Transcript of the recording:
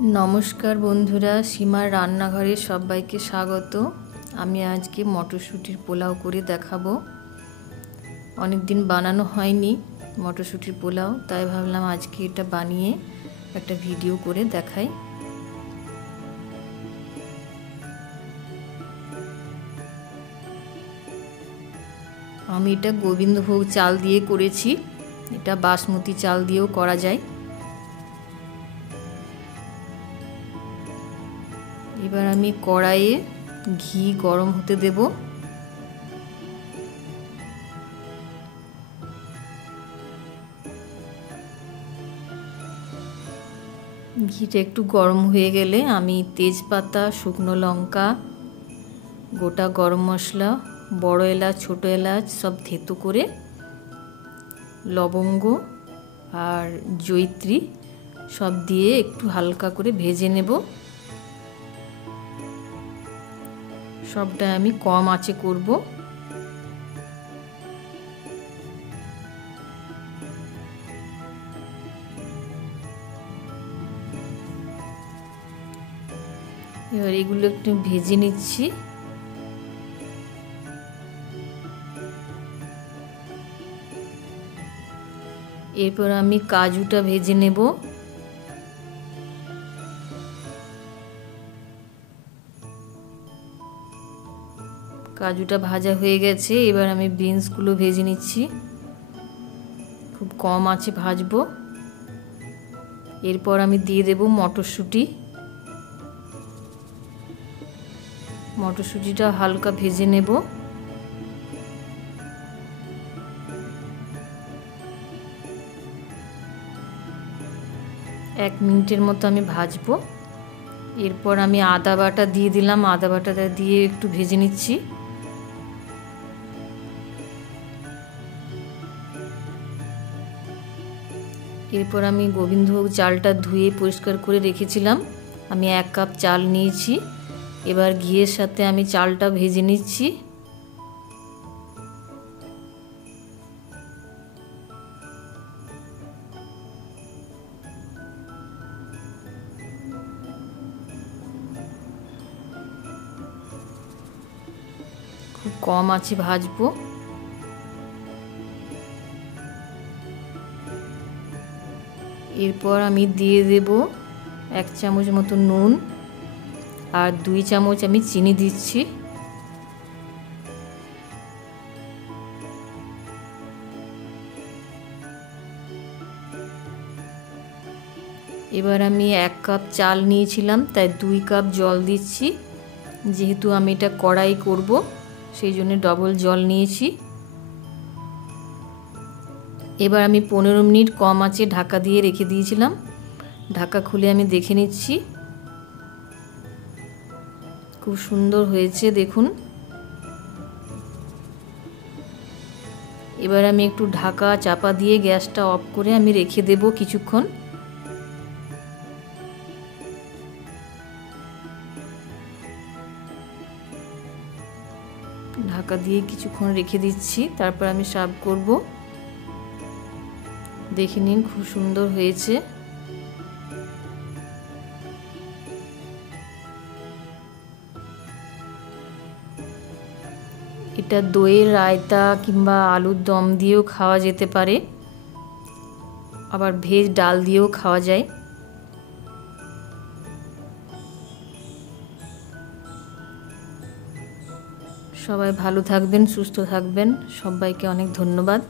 নমস্কার বন্ধুরা, সীমার রান্নাঘরে সবাইকে স্বাগত। আমি আজকে মটরশুঁটির পোলাও করে দেখাবো। অনেক দিন বানানো হয়নি মটরশুঁটির পোলাও, তাই ভাবলাম আজকে এটা বানিয়ে একটা ভিডিও করে দেখাই। আমি এটা গোবিন্দভোগ চাল দিয়ে করেছি, এটা বাসমতি চাল দিয়েও করা যায়। এবার আমি কড়াইয়ে ঘি গরম হতে দেব। ঘিটা একটু গরম হয়ে গেলে আমি তেজপাতা, শুকনো লঙ্কা, গোটা গরম মশলা, বড় এলাচ, ছোট এলাচ সব থেতো করে, লবঙ্গ আর জয়িত্রী সব দিয়ে একটু হালকা করে ভেজে নেব। সবটা আমি কম আঁচে করব। এবার এগুলো একটু ভেজে নিচ্ছি। এরপর আমি কাজুটা ভেজে নেব। কাজুটা ভাজা হয়ে গেছে, এবার আমি বিনসগুলো ভেজে নিচ্ছি। খুব কম আঁচে ভাজবো। এরপর আমি দিয়ে দেব মটরশুঁটি। মটরশুঁটিটা হালকা ভেজে নেব। এক মিনিটের মতো আমি ভাজবো। এরপর আমি আদা বাটা দিয়ে দিলাম। আদা বাটাটা দিয়ে একটু ভেজে নিচ্ছি। এরপর আমি গোবিন্দভোগ চালটা ধুয়ে পরিষ্কার করে রেখেছিলাম, আমি 1 কাপ চাল নিয়েছি। এবার ঘিয়ের সাথে আমি চালটা ভেজে নিচ্ছি। খুব কম আঁচে ভাজবো। এরপর আমি দিয়ে দেব 1 চামচ মতো নুন আর 2 চামচ আমি চিনি দিচ্ছি। এবার আমি 1 কাপ চাল নিয়েছিলাম, তাই 2 কাপ জল দিচ্ছি। যেহেতু আমি এটা কড়াই করব, সেই জন্য ডবল জল নিয়েছি। এবার আমি 15 মিনিট কম আঁচে ঢাকা দিয়ে রেখে দিয়েছিলাম। ঢাকা খুলে আমি দেখে নিচ্ছি। খুব সুন্দর হয়েছে, দেখুন। এবার আমি একটু ঢাকা চাপা দিয়ে গ্যাসটা অফ করে আমি রেখে দেব কিছুক্ষণ। ঢাকা দিয়ে কিছুক্ষণ রেখে দিচ্ছি, তারপর আমি সার্ভ করব। দেখে নিন, খুব সুন্দর হয়েছে। এটা দইয়ের রায়তা কিংবা আলুর দম দিয়েও খাওয়া যেতে পারে, আবার ভেজ ডাল দিয়েও খাওয়া যায়। সবাই ভালো থাকবেন, সুস্থ থাকবেন। সবাইকে অনেক ধন্যবাদ।